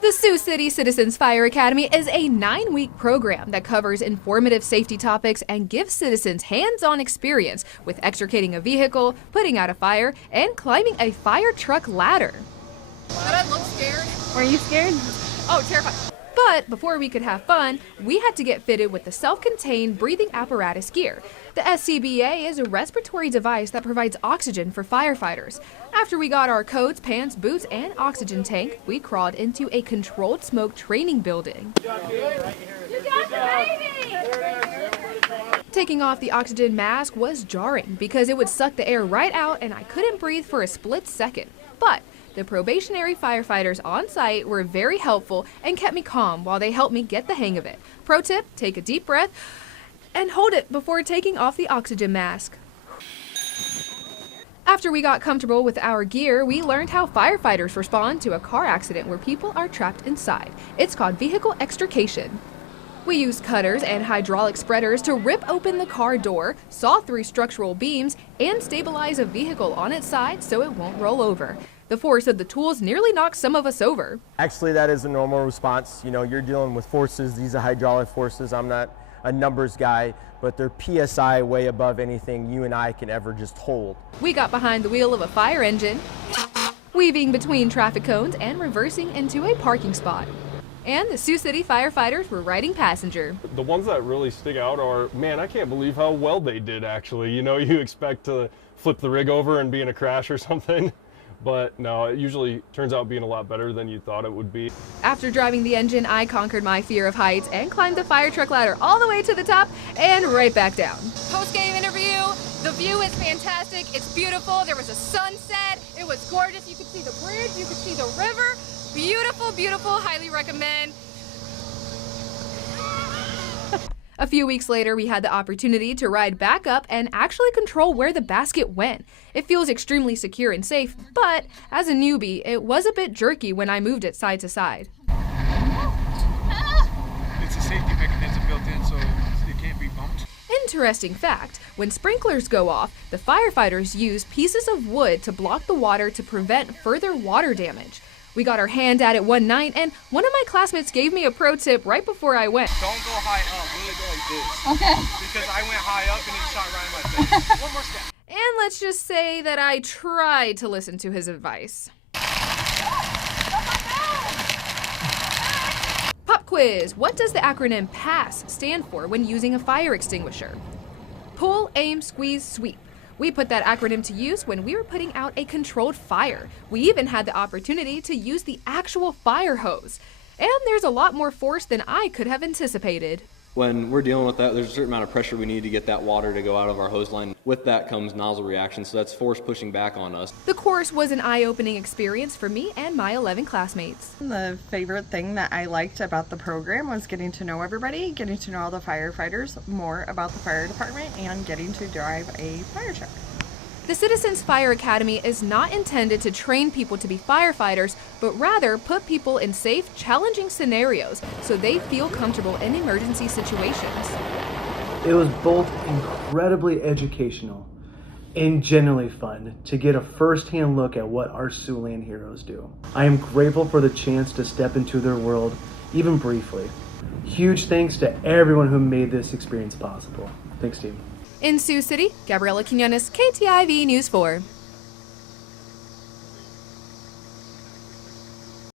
The Sioux City Citizens Fire Academy is a 9-week program that covers informative safety topics and gives citizens hands-on experience with extricating a vehicle, putting out a fire, and climbing a fire truck ladder. Did I look scared? Were you scared? Oh, terrified. But before we could have fun, we had to get fitted with the self-contained breathing apparatus gear. The SCBA is a respiratory device that provides oxygen for firefighters. After we got our coats, pants, boots, and oxygen tank, we crawled into a controlled smoke training building. You got the baby! Taking off the oxygen mask was jarring because it would suck the air right out and I couldn't breathe for a split second. But the probationary firefighters on site were very helpful and kept me calm while they helped me get the hang of it. Pro tip, take a deep breath and hold it before taking off the oxygen mask. After we got comfortable with our gear, we learned how firefighters respond to a car accident where people are trapped inside. It's called vehicle extrication. We used cutters and hydraulic spreaders to rip open the car door, saw through structural beams, and stabilize a vehicle on its side so it won't roll over. The force of the tools nearly knocked some of us over. Actually, that is a normal response. You know, you're dealing with forces. These are hydraulic forces. I'm not a numbers guy, but they're PSI way above anything you and I can ever just hold. We got behind the wheel of a fire engine, weaving between traffic cones and reversing into a parking spot. And the Sioux City firefighters were riding passenger. The ones that really stick out are, man, I can't believe how well they did actually. You know, you expect to flip the rig over and be in a crash or something. But no, it usually turns out being a lot better than you thought it would be. After driving the engine, I conquered my fear of heights and climbed the fire truck ladder all the way to the top and right back down. Post-game interview. The view is fantastic. It's beautiful. There was a sunset. It was gorgeous. You could see the bridge. You could see the river. Beautiful, beautiful. Highly recommend. A few weeks later, we had the opportunity to ride back up and actually control where the basket went. It feels extremely secure and safe, but as a newbie, it was a bit jerky when I moved it side to side. It's a safety mechanism built in, so it can't be bumped. Interesting fact, when sprinklers go off, the firefighters use pieces of wood to block the water to prevent further water damage. We got our hand at it one night, and one of my classmates gave me a pro tip right before I went. Don't go high up, really go like this. Okay. Because I went high up and it shot right in my face. One more step. And let's just say that I tried to listen to his advice. Pop quiz. What does the acronym PASS stand for when using a fire extinguisher? Pull, aim, squeeze, sweep. We put that acronym to use when we were putting out a controlled fire. We even had the opportunity to use the actual fire hose. And there's a lot more force than I could have anticipated. When we're dealing with that, there's a certain amount of pressure we need to get that water to go out of our hose line. With that comes nozzle reaction, so that's force pushing back on us. The course was an eye-opening experience for me and my 11 classmates. The favorite thing that I liked about the program was getting to know everybody, getting to know all the firefighters, more about the fire department, and getting to drive a fire truck. The Citizens Fire Academy is not intended to train people to be firefighters, but rather put people in safe, challenging scenarios so they feel comfortable in emergency situations. It was both incredibly educational and genuinely fun to get a first-hand look at what our Siouxland heroes do. I am grateful for the chance to step into their world, even briefly. Huge thanks to everyone who made this experience possible. Thanks, team. In Sioux City, Gabriela Quinones, KTIV News 4.